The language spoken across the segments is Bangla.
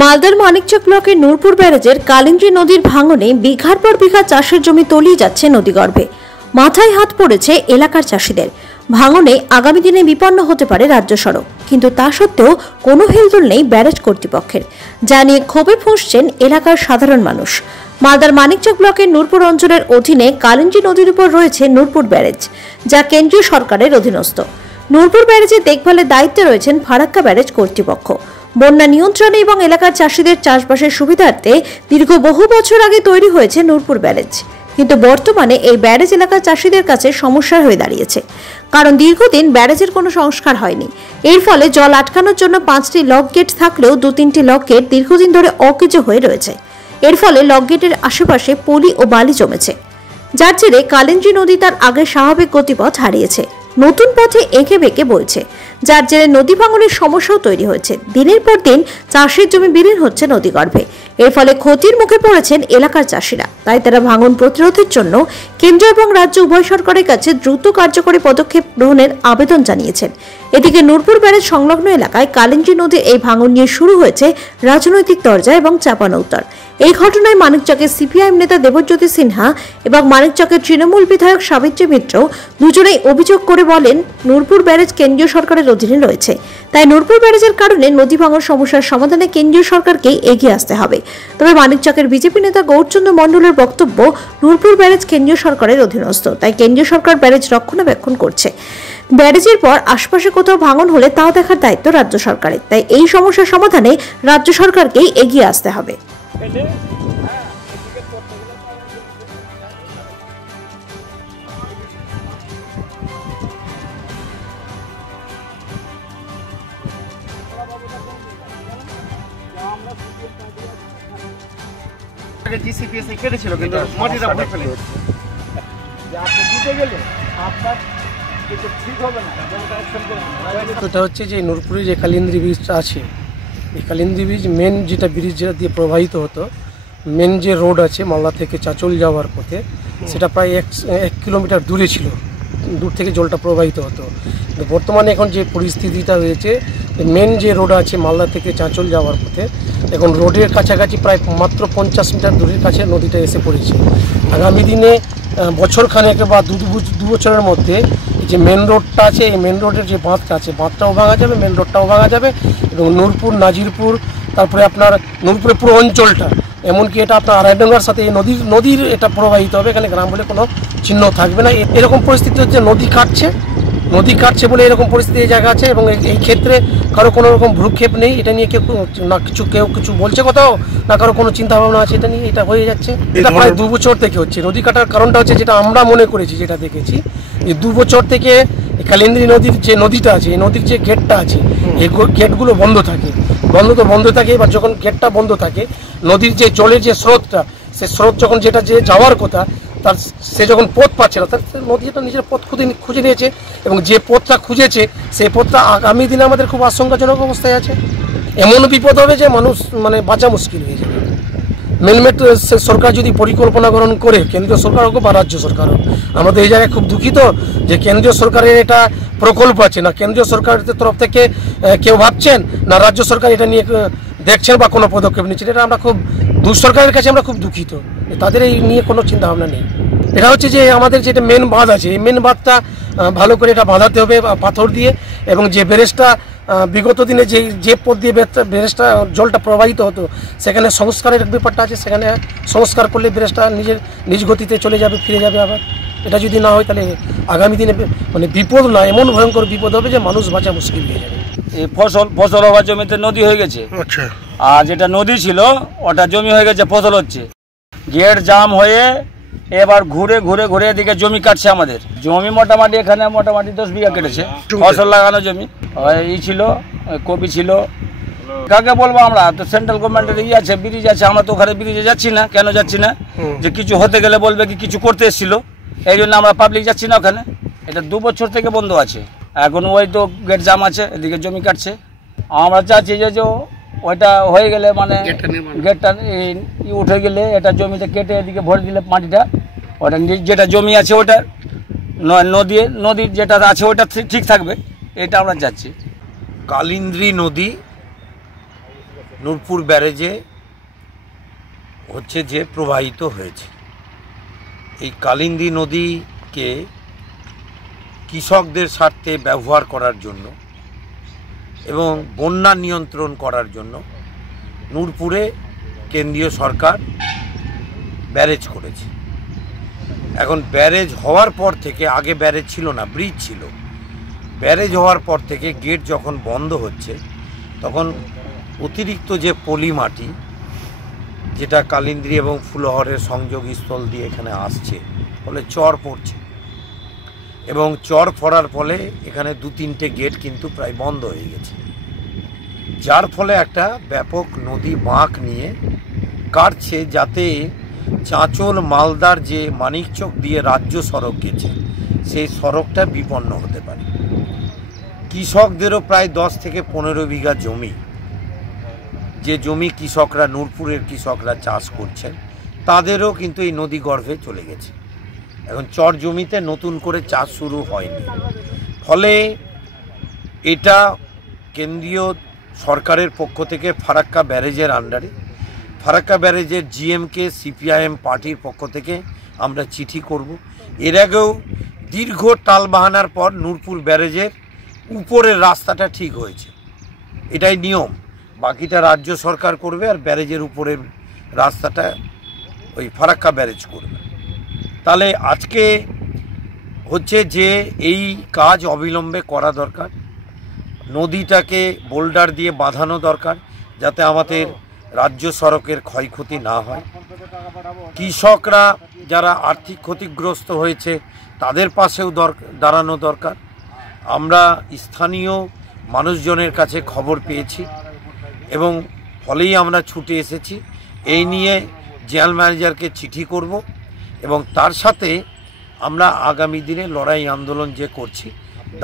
মালদার মানিকচক ব্লকের নূরপুর ব্যারেজের কালিন্দী নদীর ভাঙনে বিঘার পর বিঘা চাষের জমি তলিয়ে যাচ্ছে নদীগর্ভে। মাথায় হাত পড়েছে এলাকার চাষিদের। ভাঙনে আগামী দিনে বিপন্ন হতে পারে রাজ্য সড়ক, কিন্তু তা সত্ত্বেও কোনো হেলদোল নেই ব্যারেজ কর্তৃপক্ষের, যা নিয়ে ক্ষোভে ফুঁসছেন এলাকার সাধারণ মানুষ। মালদার মানিকচক ব্লকের নূরপুর অঞ্চলের অধীনে কালিন্দী নদীর উপর রয়েছে নূরপুর ব্যারেজ, যা কেন্দ্রীয় সরকারের অধীনস্থ। নূরপুর ব্যারেজের দেখভালের দায়িত্বে রয়েছেন ফারাক্কা ব্যারেজ কর্তৃপক্ষ। বন্যা নিয়ন্ত্রণে এবং এলাকার চাষিদের চাষবাসের সুবিধার্থে দীর্ঘ বহু বছর আগে তৈরি হয়েছে নূরপুর ব্যারেজ, কিন্তু বর্তমানে এই ব্যারেজ এলাকার চাষিদের কাছে সমস্যা হয়ে দাঁড়িয়েছে, কারণ দীর্ঘদিন ব্যারেজের কোনো সংস্কার হয়নি। এর ফলে জল আটকানোর জন্য 5টি লক গেট থাকলেও 2-3টি লক গেট দীর্ঘদিন ধরে অকেজো হয়ে রয়েছে। এর ফলে লক গেটের আশেপাশে পলি ও বালি জমেছে, যার জেরে কালিন্দী নদী তার আগের স্বাভাবিক গতিপথ হারিয়েছে, নতুন পথে এঁকে বেঁকে বইছে, যার জেরে নদী ভাঙনের সমস্যাও তৈরি হয়েছে। দিনের পর দিন চাষের জমি বিলীন হচ্ছে নদীগর্ভে। এর ফলে ক্ষতির মুখে পড়েছেন এলাকার চাষিরা। তাই তারা ভাঙন প্রতিরোধের জন্য কেন্দ্র এবং রাজ্য উভয় সরকারের কাছে দ্রুত কার্যকরী পদক্ষেপ গ্রহণের আবেদন জানিয়েছেন। এদিকে নূরপুর ব্যারেজ সংলগ্ন এলাকায় কালিন্দী নদীর এই ভাঙন নিয়ে শুরু হয়েছে রাজনৈতিক তরজা এবং চাপানউতর। এই ঘটনায় মানিকচকের সিপিআইএম নেতা দেবজ্যোতি সিনহা এবং মানিকচকের তৃণমূল বিধায়ক সাবিত্রী মিত্র দুজনেই অভিযোগ করে বলেন, নূরপুর ব্যারেজ কেন্দ্রীয় সরকারের অধীনে রয়েছে, তাই নূরপুর ব্যারেজের কারণে নদী ভাঙন সমস্যার সমাধানে কেন্দ্রীয় সরকারকেই এগিয়ে আসতে হবে। তবে মানিকচকের বিজেপি নেতা গৌরচন্দ্র মণ্ডলের বক্তব্য, নূরপুর ব্যারেজ কেন্দ্রীয় সরকারের অধীনস্থ, তাই কেন্দ্রীয় সরকার ব্যারেজ রক্ষণাবেক্ষণ করছে। ব্যারেজের পর আশপাশে কোথাও ভাঙন হলে তা দেখার দায়িত্ব রাজ্য সরকারের, তাই এই সমস্যার সমাধানে রাজ্য সরকারকেই এগিয়ে আসতে হবে। এটা হচ্ছে যে নূরপুরে যে কালিন্দী ব্রিজটা আছে, এই কালিন্দী ব্রিজ মেন যেটা ব্রিজ যেটা দিয়ে প্রবাহিত হতো, মেন যে রোড আছে মালদা থেকে চাঁচল যাওয়ার পথে, সেটা প্রায় 1 কিলোমিটার দূরে ছিল, দূর থেকে জলটা প্রবাহিত হতো। বর্তমানে এখন যে পরিস্থিতিটা হয়েছে, মেন যে রোড আছে মালদা থেকে চাঁচল যাওয়ার পথে, এখন রোডের কাছাকাছি প্রায় মাত্র 50 মিটার দূরের কাছে নদীটা এসে পড়েছে। আগামী দিনে বছর খানেক বা দু বছরের মধ্যে যে মেন রোডটা আছে, এই মেন রোডের যে বাঁধটা আছে, বাঁধটাও ভাঙা যাবে, মেন রোডটাও ভাঙা যাবে, এবং নূরপুর, নাজিরপুর, তারপরে আপনার নূরপুরের পুরো অঞ্চলটা, এমনকি এটা আপনার আড়াইডাঙ্গার সাথে নদীর এটা প্রবাহিত হবে, এখানে গ্রাম বলে কোনো চিহ্ন থাকবে না। এরকম পরিস্থিতি হচ্ছে, নদী কাটছে বলে এরকম পরিস্থিতি এই জায়গা আছে, এবং এই ক্ষেত্রে কারো কোনো রকম ভ্রুক্ষেপ নেই। এটা নিয়ে কেউ কিছু বলছে কোথাও, না কারো কোনো চিন্তা ভাবনা আছে এটা নিয়ে, এটা হয়ে যাচ্ছে। এটা প্রায় 2 বছর থেকে হচ্ছে। নদী কাটার কারণটা হচ্ছে, যেটা আমরা মনে করেছি, যেটা দেখেছি, এই 2 বছর থেকে কালিন্দী নদীর যে নদীটা আছে, এই নদীর যে গেটটা আছে, এই গেটগুলো বন্ধ থাকে। এবার যখন গেটটা বন্ধ থাকে, নদীর যে জলের যে স্রোতটা, সে স্রোত যখন যেটা যে যাওয়ার কথা, সে যখন পথ পাচ্ছে না, তার নদীটা নিজের পথ খুঁজে নিয়েছে, এবং যে পথটা খুঁজেছে সেই পথটা আগামী দিনে আমাদের খুব আশঙ্কাজনক অবস্থায় আছে। এমন বিপদ হবে যে মানুষ বাঁচা মুশকিল হয়ে যাবে। মেলমেট সরকার যদি পরিকল্পনা গ্রহণ করে, কেন্দ্রীয় সরকার হোক বা রাজ্য সরকার হোক, আমাদের এই জায়গায় খুব দুঃখিত যে কেন্দ্রীয় সরকারের এটা প্রকল্প আছে না, কেন্দ্রীয় সরকারের তরফ থেকে কেউ ভাবছেন না, রাজ্য সরকার এটা নিয়ে দেখছেন বা কোনো পদক্ষেপ নিচ্ছেন। এটা আমরা খুব সরকারের কাছে আমরা খুব দুঃখিত, তাদের এই নিয়ে কোনো চিন্তা ভাবনা নেই। এটা হচ্ছে যে আমাদের যেটা মেন বাঁধ আছে, এই মেন বাঁধটা ভালো করে এটা বাঁধাতে হবে পাথর দিয়ে, এবং যে ব্যারেজটা বিগত দিনে যে পথ দিয়ে ব্যারেজটা জলটা প্রবাহিত হতো, সেখানে সংস্কারের ব্যাপারটা আছে, সেখানে সংস্কার করলে ব্যারেজটা নিজ গতিতে চলে যাবে, ফিরে যাবে আবার। এটা যদি না হয়, তাহলে আগামী দিনে বিপদ না, এমন ভয়ঙ্কর বিপদ হবে যে মানুষ বাঁচা মুশকিল হয়ে যাবে। এই ফসল হওয়ার জমিতে নদী হয়ে গেছে। আচ্ছা। আর যেটা নদী ছিল ওটা জমি হয়ে গেছে, ফসল হচ্ছে। গেট জাম হয়ে এবার ঘুরে এদিকে জমি কাটছে আমাদের। জমি মোটামুটি এখানে 10 বিঘা কেটেছে, ফসল লাগানো জমি। ছিল কপি ছিল, কাকে বলবো আমরা, তো সেন্ট্রাল গভর্নমেন্টের আছে, ব্রিজ আছে, আমরা তো ওখানে ব্রিজে যাচ্ছি না। কেন যাচ্ছি না? যে কিছু হতে গেলে বলবে কি কিছু করতে এসেছিল, এই জন্য আমরা পাবলিক যাচ্ছি না ওখানে। এটা 2 বছর থেকে বন্ধ আছে। এখন ওই তো গেট জাম আছে, এদিকে জমি কাটছে। আমরা চাচ্ছি যে ওইটা হয়ে গেলে, গেটটা উঠে গেলে, এটা জমিতে কেটে এদিকে ভরে দিলে মাটিটা, ওটা যেটা জমি আছে ওটা নদীর যেটা আছে ওটা ঠিক থাকবে, এটা আমরা চাচ্ছি। কালিন্দী নদী নূরপুর ব্যারেজে হচ্ছে যে প্রবাহিত হয়েছে। এই কালিন্দী নদীকে কৃষকদের স্বার্থে ব্যবহার করার জন্য এবং বন্যা নিয়ন্ত্রণ করার জন্য নূরপুরে কেন্দ্রীয় সরকার ব্যারেজ করেছে। এখন ব্যারেজ হওয়ার পর থেকে, আগে ব্যারেজ ছিল না, ব্রিজ ছিল, ব্যারেজ হওয়ার পর থেকে গেট যখন বন্ধ হচ্ছে তখন অতিরিক্ত যে পলি মাটি যেটা কালিন্দ্রী এবং ফুলহরের সংযোগস্থল দিয়ে এখানে আসছে, ফলে চর পড়ছে এবং চর পড়ার ফলে এখানে 2-3টে গেট কিন্তু প্রায় বন্ধ হয়ে গেছে, যার ফলে একটা ব্যাপক নদী বাঁক নিয়ে কাটছে, যাতে চাঁচল মালদার যে মানিকচক দিয়ে রাজ্য সড়ক গেছে সেই সড়কটা বিপন্ন হতে পারে। কৃষকদেরও প্রায় 10 থেকে 15 বিঘা জমি, যে জমি কৃষকরা, নূরপুরের কৃষকরা চাষ করছেন, তাদেরও কিন্তু এই নদী গর্ভে চলে গেছে। এখন চর জমিতে নতুন করে চাষ শুরু হয়নি, ফলে এটা কেন্দ্রীয় সরকারের পক্ষ থেকে ফারাক্কা ব্যারেজের আন্ডারে, ফারাক্কা ব্যারেজের জিএমকে সিপিআইএম পার্টির পক্ষ থেকে আমরা চিঠি করব। এর আগেও দীর্ঘ টালবাহানার পর নূরপুর ব্যারেজের উপরের রাস্তাটা ঠিক হয়েছে, এটাই নিয়ম, বাকিটা রাজ্য সরকার করবে আর ব্যারেজের উপরের রাস্তাটা ওই ফারাক্কা ব্যারেজ করবে। তাহলে আজকে হচ্ছে যে এই কাজ অবিলম্বে করা দরকার, নদীটাকে বোল্ডার দিয়ে বাঁধানো দরকার যাতে আমাদের রাজ্য সড়কের ক্ষয়ক্ষতি না হয়। কৃষকরা যারা আর্থিক ক্ষতিগ্রস্ত হয়েছে তাদের পাশেও দাঁড়ানো দরকার। আমরা স্থানীয় মানুষজনের কাছে খবর পেয়েছি এবং ফলেই আমরা ছুটে এসেছি। এই নিয়ে জেনারেল ম্যানেজারকে চিঠি করব এবং তার সাথে আমরা আগামী দিনে লড়াই আন্দোলন যে করছি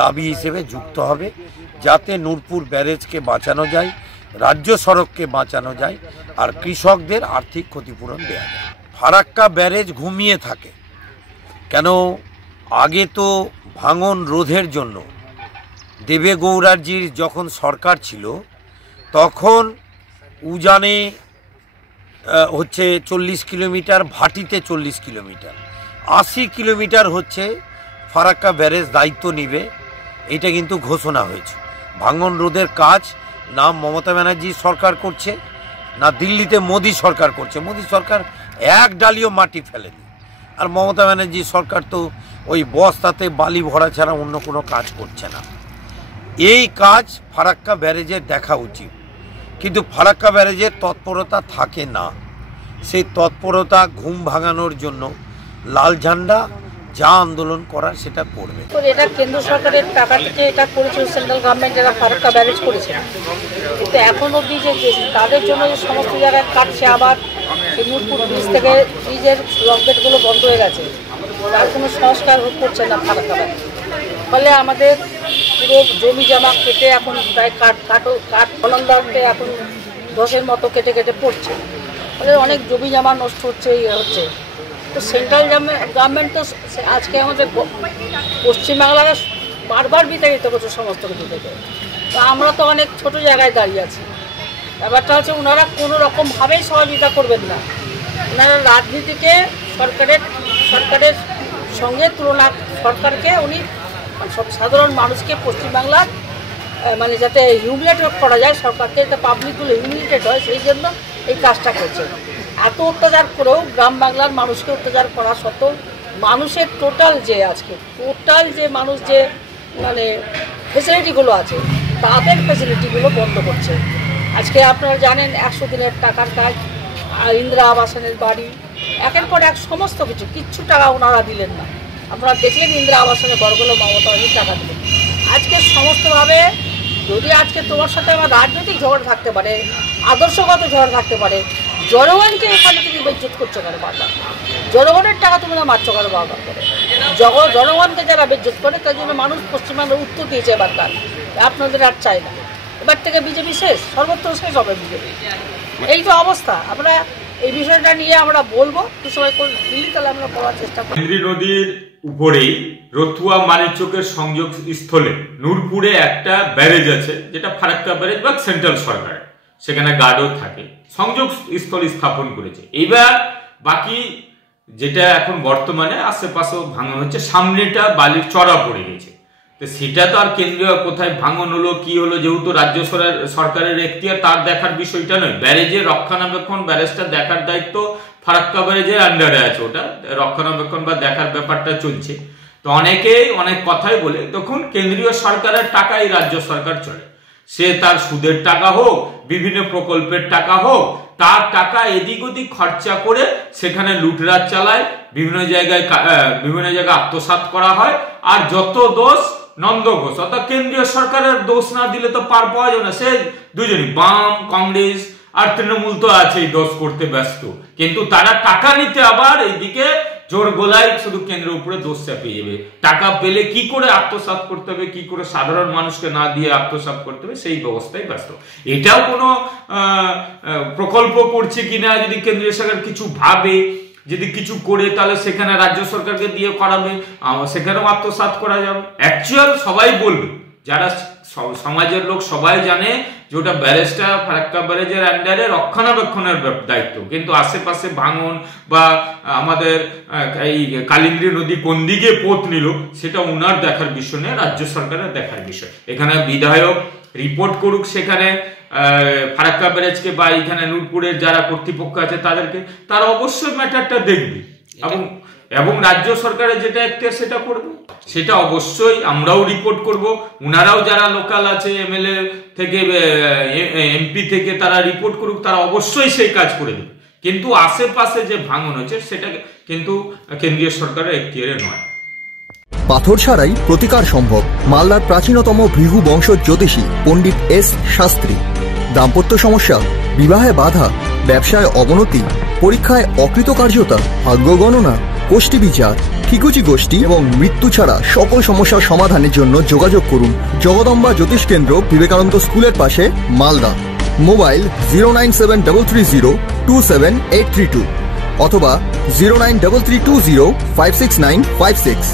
দাবি হিসেবে যুক্ত হবে, যাতে নূরপুর ব্যারেজকে বাঁচানো যায়, রাজ্য সড়ককে বাঁচানো যায় আর কৃষকদের আর্থিক ক্ষতিপূরণ দেওয়া যায়। ফারাক্কা ব্যারেজ ঘুমিয়ে থাকে কেন? আগে তো ভাঙন রোধের জন্য দেবেগৌড়াজির যখন সরকার ছিল তখন উজানে হচ্ছে 40 কিলোমিটার, ভাটিতে 40 কিলোমিটার, 80 কিলোমিটার হচ্ছে ফারাক্কা ব্যারেজ দায়িত্ব নিবে, এটা কিন্তু ঘোষণা হয়েছে। ভাঙন রোধের কাজ না মমতা ব্যানার্জি সরকার করছে না দিল্লিতে মোদি সরকার করছে। মোদি সরকার এক ডালিও মাটি ফেলেনি, আর মমতা ব্যানার্জি সরকার তো ওই বস্তাতে বালি ভরা ছাড়া অন্য কোনো কাজ করছে না। এই কাজ ফারাক্কা ব্যারেজের দেখা উচিত, কিন্তু ফারাক্কা ব্যারেজের তৎপরতা থাকে না। সেই তৎপরতা ঘুম ভাঙানোর জন্য লাল ঝান্ডা যা আন্দোলন করার সেটা করবে। এটা কেন্দ্র সরকারের টাকা থেকে এটা করেছে, সেন্ট্রাল গভর্নমেন্ট যারা ফারাক্কা ব্যারেজ করেছে, কিন্তু এখন অবধি যে তাদের জন্য যে সমস্ত জায়গায় কাটছে, আবার নূরপুর ব্রিজ থেকে ব্রিজের লকগেটগুলো বন্ধ হয়ে গেছে, তার কোনো সংস্কার করছে না ফারাক্কা ব্যারেজ। ফলে আমাদের পুরো জমি জমা কেটে এখন প্রায় কাঠ ফলনদারকে এখন ধসের মতো কেটে কেটে পড়ছে, ফলে অনেক জমি জমা নষ্ট হচ্ছে। তো সেন্ট্রাল গভর্নমেন্ট তো আজকে আমাদের পশ্চিমবাংলাকে বারবার বিতাড়িত করছে সমস্ত কিছু থেকে। তো আমরা তো অনেক ছোট জায়গায় দাঁড়িয়ে আছি। ব্যাপারটা হচ্ছে ওনারা কোনো রকমভাবেই সহযোগিতা করবেন না। ওনারা রাজনীতিকে সরকারের সঙ্গে তুলনা, সরকারকে উনি সব সাধারণ মানুষকে পশ্চিমবাংলার মানে যাতে হিউমিলেটেড করা যায়, সরকারকে যাতে পাবলিকগুলো হিউমিলেটেড হয়, সেই জন্য এই কাজটা করছে। এত অত্যাচার করেও গ্রাম বাংলার মানুষকে অত্যাচার করা সত্ত্বেও মানুষের টোটাল যে মানুষ যে মানে ফেসিলিটিগুলো আছে তাদের ফেসিলিটিগুলো বন্ধ করছে। আজকে আপনারা জানেন 100 দিনের টাকার কাজ, ইন্দিরা আবাসনের বাড়ি, একের পর এক সমস্ত কিচ্ছু টাকা ওনারা দিলেন না। আপনারা দেখলেন ইন্দিরা আবাসনের বড়গুলো মমতা ব্যানার্জি টাকা দিলেন। আজকে সমস্তভাবে যদি আজকে তোমার সাথে আমার রাজনৈতিক ঝগড়া থাকতে পারে, আদর্শগত ঝগড়া থাকতে পারে, জনগণকে এখানে তুমি বেজ্জত করছো কেন বারবার? জনগণের টাকা তুমি না মারছো কেন বারবার করে? জনগণকে যারা বেজ্জত করে তার জন্য মানুষ পশ্চিমবঙ্গের উত্তর দিয়েছে এবারকার, আপনাদের আর চাই না। এবার থেকে বিজেপি শেষ, সর্বত্র শেষ হবে বিজেপি। এই তো অবস্থা। আমরা এই বিষয়টা নিয়ে আমরা বলবো, কিছু সময় দিল্লি তাহলে আমরা বলার চেষ্টা করি। কালিন্দী নদীর উপরেই রতুয়া মানিকচকের সংযোগ স্থলে নূরপুরে একটা ব্যারেজ আছে, যেটা ফারাক্কা ব্যারেজ বা সেন্ট্রাল সরকার। সেখানে গার্ডও থাকে, সংযোগ স্থল স্থাপন করেছে। এবার বাকি যেটা এখন বর্তমানে আশেপাশেও ভাঙন হচ্ছে, সামনেটা বালির চড়া পড়ে গেছে, তো সেটা তো আর কেন্দ্রীয় কোথায় ভাঙন হলো কি হলো, যেহেতু রাজ্য সরকারের এখতিয়ার, তার দেখার বিষয়টা নয়। ব্যারেজের রক্ষণাবেক্ষণ, ব্যারেজটা দেখার দায়িত্ব ফারাক্কা ব্যারেজের আন্ডারে আছে, ওটা রক্ষণাবেক্ষণ বা দেখার ব্যাপারটা চলছে। তো অনেকেই অনেক কথাই বলে, তখন কেন্দ্রীয় সরকারের টাকাই রাজ্য সরকার চলে, সে তার সুদের টাকা হোক, বিভিন্ন প্রকল্পের টাকা হোক, তার টাকা এদিক ওদিক খরচা করে সেখানে লুটরাজ চালায়, বিভিন্ন জায়গায় আত্মসাৎ করা হয়। আর যত দোষ নন্দ ঘোষ, অর্থাৎ কেন্দ্রীয় সরকারের দোষ না দিলে তো পার পাওয়া যাবে না। সে দুজনই, বাম, কংগ্রেস আর তৃণমূল তো আছে দোষ করতে ব্যস্ত, কিন্তু তারা টাকা নিতে আবার এইদিকে জোর গোলায় শুধু কেন্দ্রের উপরে দোষ চাপিয়ে যাবে। টাকা পেলে কি করে আত্মসাৎ করতে হবে, কি করে সাধারণ মানুষকে না দিয়ে আত্মসাৎ করতে হবে, সেই ব্যবস্থায় ব্যস্ত। এটাও কোনো প্রকল্প করছে কিনা, যদি কেন্দ্রীয় সরকার কিছু ভাবে, যদি কিছু করে তাহলে সেখানে রাজ্য সরকারকে দিয়ে করাবে, সেখানেও আত্মসাৎ করা যাবে। অ্যাকচুয়াল সবাই বলবে, যারা সমাজের লোক সবাই জানে যে ওটা ব্যারেজটা ফারাক্কা ব্যারেজের আন্ডারে রক্ষণাবেক্ষণের দায়িত্ব, কিন্তু আশেপাশে ভাঙন বা আমাদের এই কালিন্দী নদী কোন দিকে পথ নিল সেটা ওনার দেখার বিষয় নয়, রাজ্য সরকারের দেখার বিষয়। এখানে বিধায়ক রিপোর্ট করুক সেখানে ফারাক্কা ব্যারেজকে, বা এখানে নূরপুরের যারা কর্তৃপক্ষ আছে তাদেরকে, তারা অবশ্যই ম্যাটারটা দেখবে এবং রাজ্য সরকারের যেটা এখতিয়ার সেটা করবে, সেটা অবশ্যই আমরাও রিপোর্ট করব। ওনারাও যারা লোকাল আছে, এমএলএ থেকে এমপি থেকে, তারা রিপোর্ট করুক, তারা অবশ্যই সেই কাজ করে দেবে। কিন্তু আশেপাশে যে ভাঙন হচ্ছে সেটা কিন্তু কেন্দ্রীয় সরকারের এখতিয়ারে নয়। পাথর ছাড়াই প্রতিকার সম্ভব। মালদার প্রাচীনতম ভৃগু বংশ জ্যোতিষী পণ্ডিত এস শাস্ত্রী। দাম্পত্য সমস্যা, বিবাহে বাধা, ব্যবসায় অবনতি, পরীক্ষায় অকৃতকার্যতা, ভাগ্য গণনা, গোষ্ঠী বিচার, ঠিকুচি গোষ্ঠী এবং মৃত্যু ছাড়া সকল সমস্যার সমাধানের জন্য যোগাযোগ করুন জগদম্বা জ্যোতিষ কেন্দ্র, বিবেকানন্দ স্কুলের পাশে, মালদা। মোবাইল 09733027832 অথবা 09332056956।